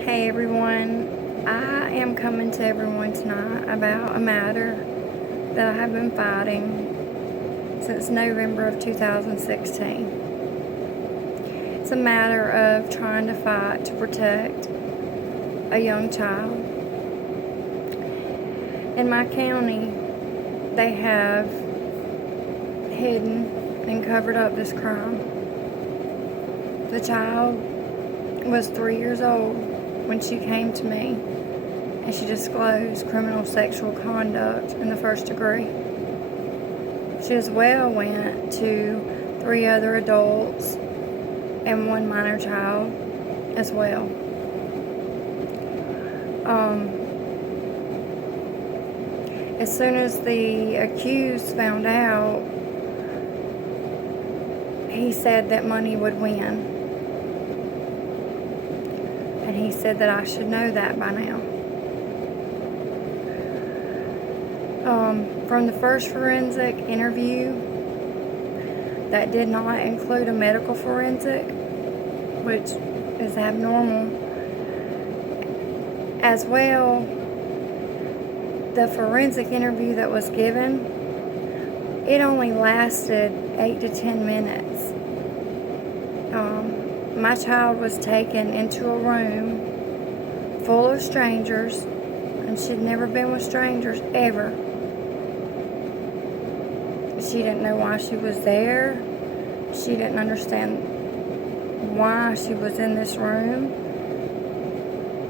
Hey everyone, I am coming to everyone tonight about a matter that I have been fighting since November of 2016. It's a matter of trying to fight to protect a young child. In my county, they have hidden and covered up this crime. The child was 3 years old when she came to me and she disclosed criminal sexual conduct in the first degree. She as well went to 3 other adults and 1 minor child as well. As soon as the accused found out, he said that money would win. And he said that I should know that by now. From the first forensic interview, that did not include a medical forensic, which is abnormal. As well, the forensic interview that was given, it only lasted 8 to 10 minutes. My child was taken into a room full of strangers, and she'd never been with strangers ever. She didn't know why she was there. She didn't understand why she was in this room.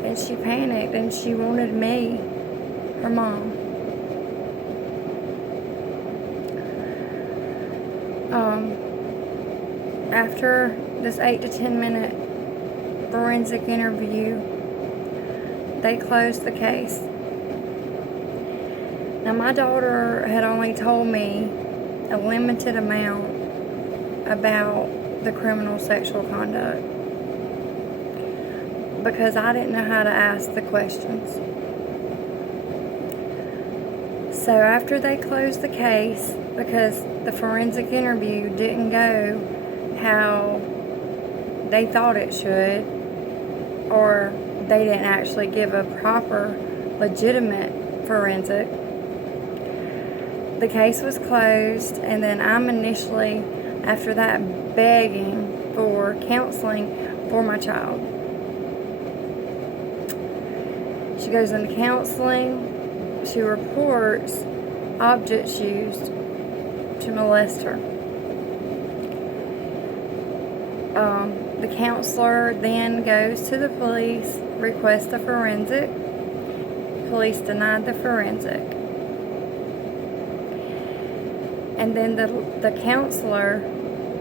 And she panicked and she wanted me, her mom. After this 8 to 10 minute forensic interview, they closed the case. Now, my daughter had only told me a limited amount about the criminal sexual conduct because I didn't know how to ask the questions. So after they closed the case, because the forensic interview didn't go how they thought it should, or they didn't actually give a proper, legitimate forensic, the case was closed. And then I'm initially, after that, begging for counseling for my child. She goes into counseling. She reports objects used to molest her. The counselor then goes to the police, requests the forensic. Police denied the forensic. And then the counselor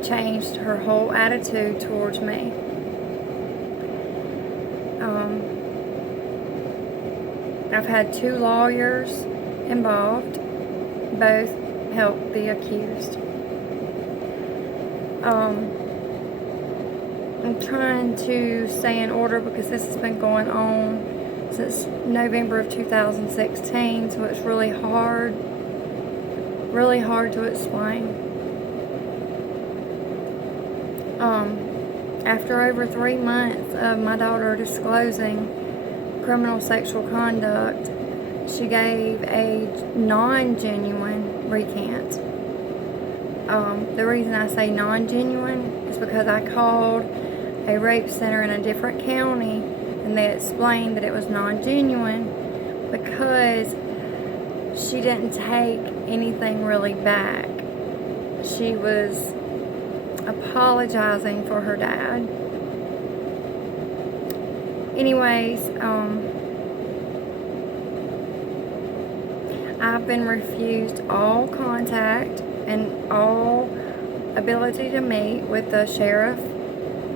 changed her whole attitude towards me. I've had 2 lawyers involved, both helped the accused. I'm trying to stay in order because this has been going on since November of 2016, so it's really hard to explain. After over 3 months of my daughter disclosing criminal sexual conduct, she gave a non-genuine recant. The reason I say non-genuine is because I called a rape center in a different county and they explained that it was non-genuine because she didn't take anything really back. She was apologizing for her dad. Anyways, I've been refused all contact and all ability to meet with the sheriff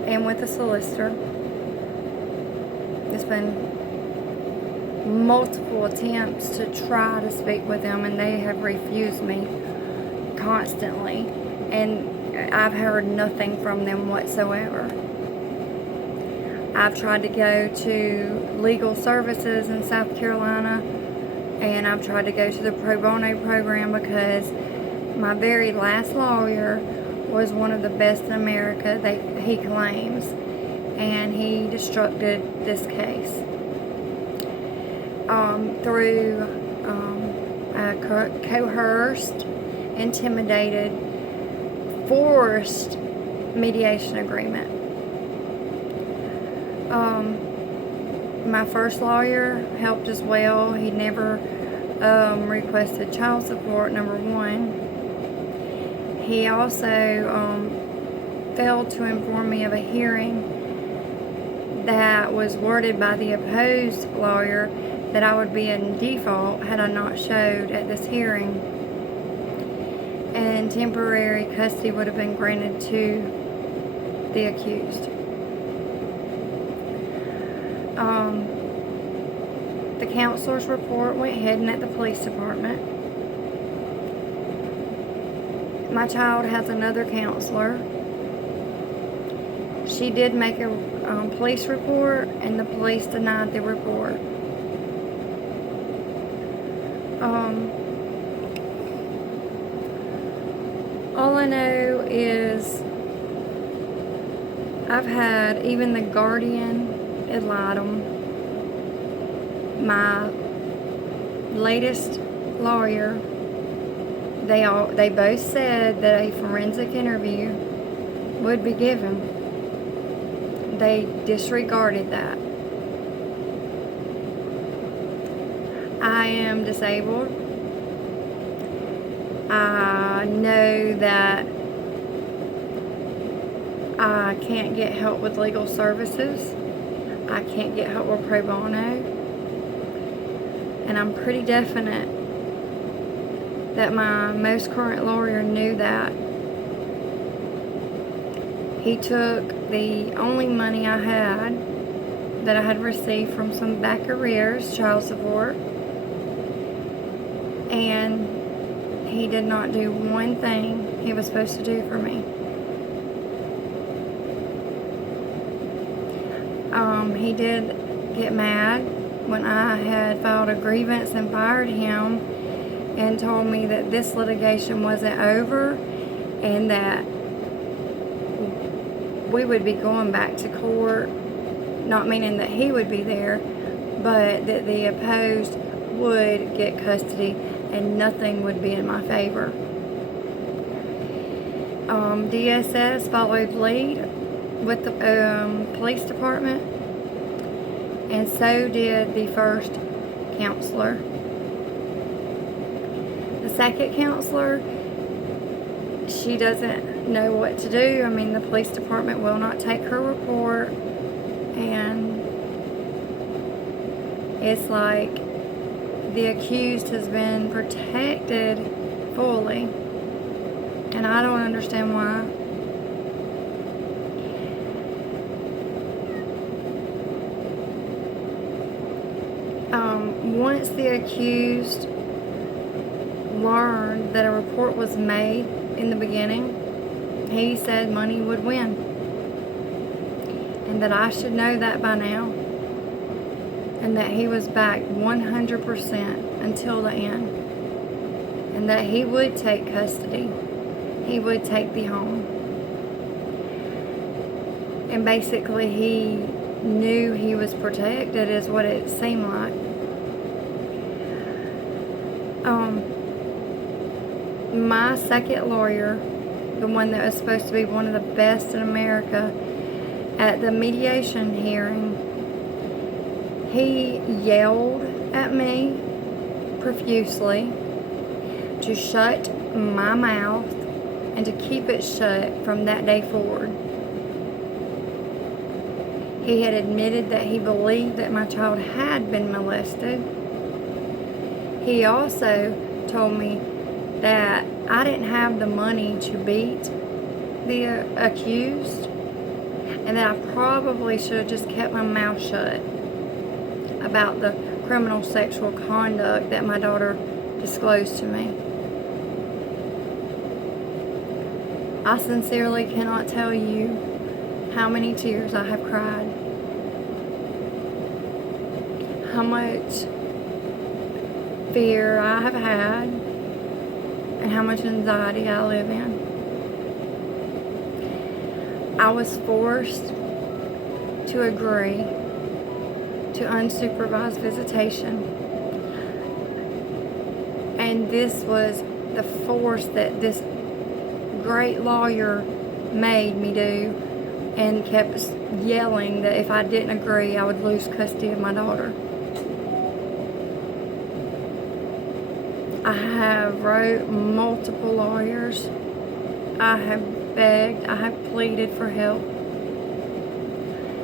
and with the solicitor. There's been multiple attempts to try to speak with them, and they have refused me constantly, and I've heard nothing from them whatsoever. I've tried to go to legal services in South Carolina, and I've tried to go to the pro bono program because my very last lawyer was one of the best in America, he claims. and he destructed this case through a coerced, intimidated, forced mediation agreement. My first lawyer helped as well. He never requested child support, number one. He also failed to inform me of a hearing that was worded by the opposed lawyer that I would be in default had I not showed at this hearing, and temporary custody would have been granted to the accused. The counselor's report went hidden at the police department. My child has another counselor. She did make a police report, and the police denied the report. All I know is I've had even the guardian ad litem. My latest lawyer, they both said that a forensic interview would be given. They disregarded that. I am disabled. I know that I can't get help with legal services. I can't get help with pro bono. And I'm pretty definite that my most current lawyer knew that. He took the only money I had that I had received from some back arrears, child support, and he did not do one thing he was supposed to do for me. He did get mad when I had filed a grievance and fired him, and told me that this litigation wasn't over and that we would be going back to court, not meaning that he would be there, but that the opposed would get custody and nothing would be in my favor. DSS followed lead with the police department, and so did the first counselor. The second counselor, she doesn't know what to do. I mean, the police department will not take her report, and it's like the accused has been protected fully, and I don't understand why. Once the accused learned that a report was made in the beginning, he said money would win, and that I should know that by now, and that he was back 100% until the end, and that he would take custody, he would take the home, and basically he knew he was protected is what it seemed like. My second lawyer, the one that was supposed to be one of the best in America, at the mediation hearing, he yelled at me profusely to shut my mouth and to keep it shut from that day forward. He had admitted that he believed that my child had been molested. He also told me that I didn't have the money to beat the accused, and that I probably should have just kept my mouth shut about the criminal sexual conduct that my daughter disclosed to me. I sincerely cannot tell you how many tears I have cried, how much fear I have had, and how much anxiety I live in. I was forced to agree to unsupervised visitation. And this was the force that this great lawyer made me do, and kept yelling that if I didn't agree, I would lose custody of my daughter. I have wrote multiple lawyers. I have begged, I have pleaded for help.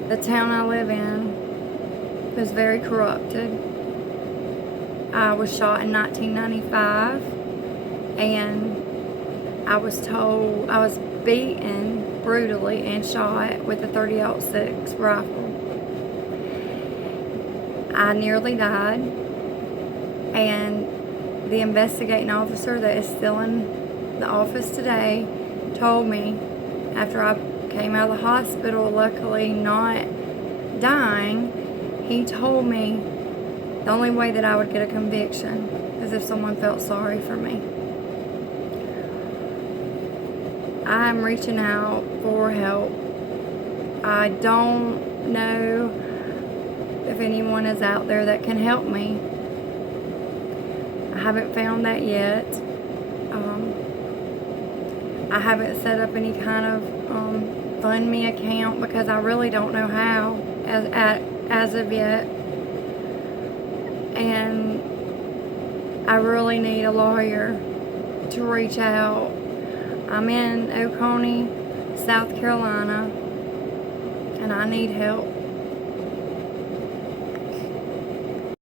The town I live in is very corrupted. I was shot in 1995, and I was told I was beaten brutally and shot with a .30-06 rifle. I nearly died, and the investigating officer that is still in the office today told me, after I came out of the hospital, luckily not dying, he told me the only way that I would get a conviction is if someone felt sorry for me. I'm reaching out for help. I don't know if anyone is out there that can help me. I haven't found that yet. I haven't set up any kind of fund me account because I really don't know how as of yet. And I really need a lawyer to reach out. I'm in Oconee, South Carolina, and I need help.